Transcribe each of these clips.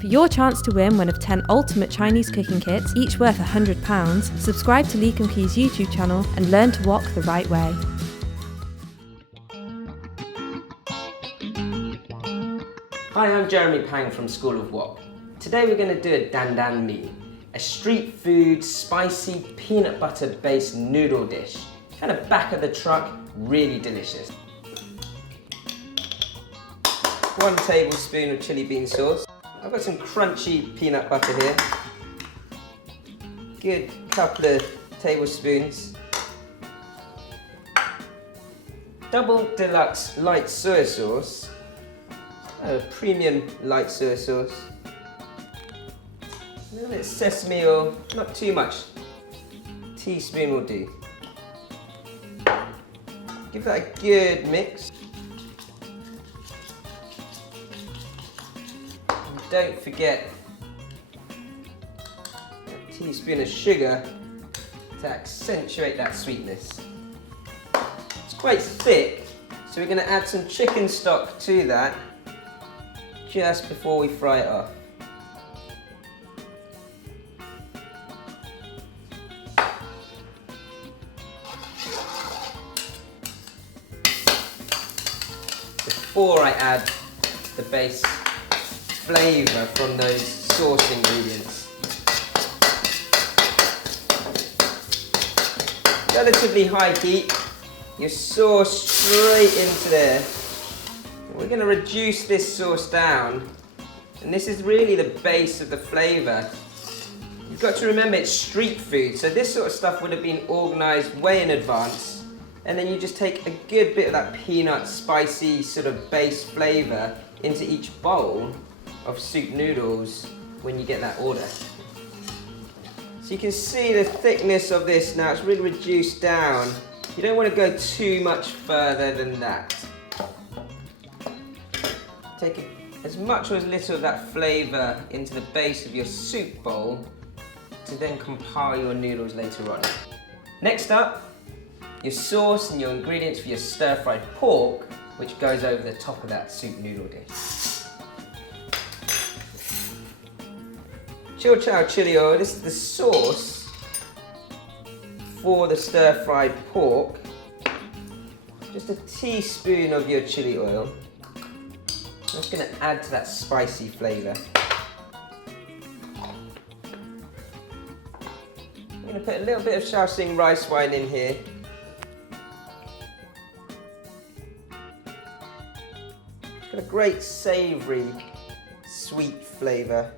For your chance to win one of 10 ultimate Chinese cooking kits, each worth £100, subscribe to Lee Kum Kee's YouTube channel and learn to wok the right way. Hi, I'm Jeremy Pang from School of Wok. Today we're going to do a Dan Mian, a street food, spicy, peanut butter based noodle dish. Kind of back of the truck, really delicious. 1 tablespoon of chili bean sauce. I've got some crunchy peanut butter here. Good couple of tablespoons. Double deluxe light soy sauce. Premium light soy sauce. A little bit of sesame oil, not too much. Teaspoon will do. Give that a good mix. And don't forget a teaspoon of sugar to accentuate that sweetness. It's quite thick, so we're going to add some chicken stock to that just before we fry it off. Before I add the base flavour from those sauce ingredients. Relatively high heat, your sauce straight into there. We're going to reduce this sauce down, and this is really the base of the flavour. You've got to remember it's street food, so this sort of stuff would have been organised way in advance. And then you just take a good bit of that peanut spicy sort of base flavour into each bowl of soup noodles when you get that order. So you can see the thickness of this now, it's really reduced down. You don't want to go too much further than that. Take as much or as little of that flavour into the base of your soup bowl to then compile your noodles later on. Next up, your sauce and your ingredients for your stir-fried pork, which goes over the top of that soup noodle dish. Chil chow chili oil, this is the sauce for the stir-fried pork. Just a teaspoon of your chili oil. I'm just going to add to that spicy flavour. I'm going to put a little bit of Shaoxing rice wine in here. It's got a great savoury, sweet flavour.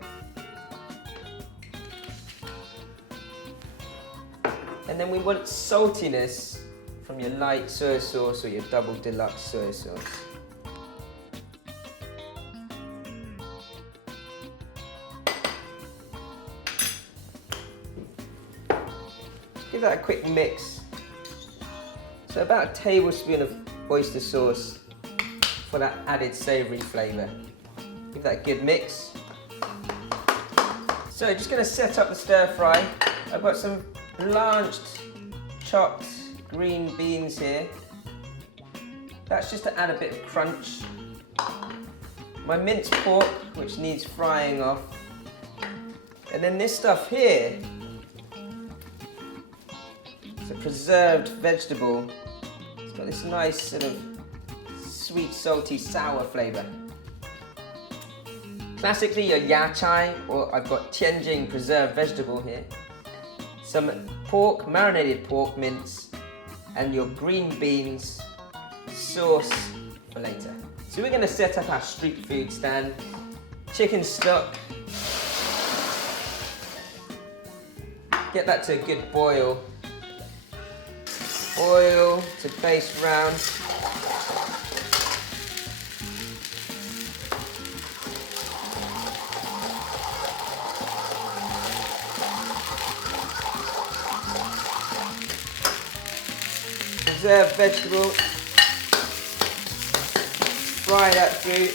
And then we want saltiness from your light soy sauce or your double deluxe soy sauce. Give that a quick mix. So about a tablespoon of oyster sauce for that added savoury flavour. Give that a good mix. So just going to set up the stir fry. I've got some blanched, chopped green beans here. That's just to add a bit of crunch. My minced pork, which needs frying off. And then this stuff here, it's a preserved vegetable. It's got this nice sort of sweet, salty, sour flavour. Classically, your ya chai, or I've got Tianjin preserved vegetable here. Some pork, marinated pork mince, and your green beans sauce for later. So we're going to set up our street food stand. Chicken stock. Get that to a good boil. Boil to base round. Preserved vegetable. Fry that through.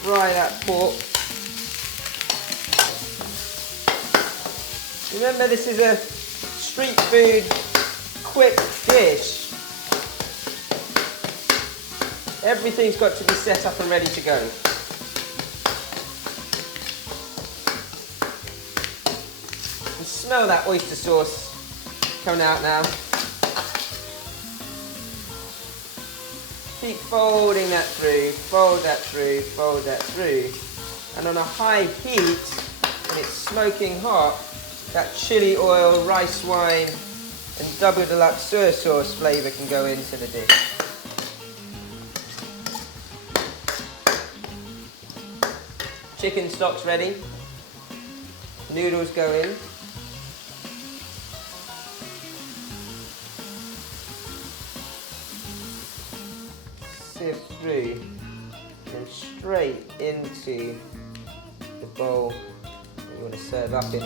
Fry that pork. Remember, this is a street food quick dish. Everything's got to be set up and ready to go. smell that oyster sauce coming out now. Keep folding that through, fold that through, fold that through. And on a high heat, when it's smoking hot, that chili oil, rice wine, and double deluxe soy sauce flavour can go into the dish. Chicken stock's ready. Noodles go in. Sieve through and straight into the bowl that you want to serve up in.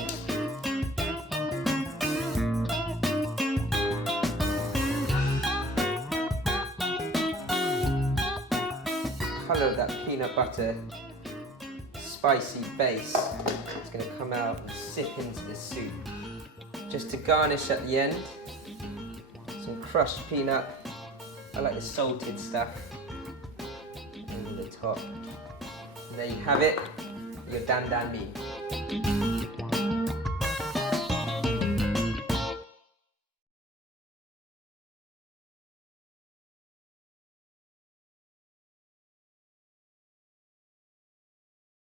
Colour of that peanut butter spicy base is going to come out and sip into the soup. Just to garnish at the end, some crushed peanut. I like the salted stuff over the top. And there you have it, your Dan Mian.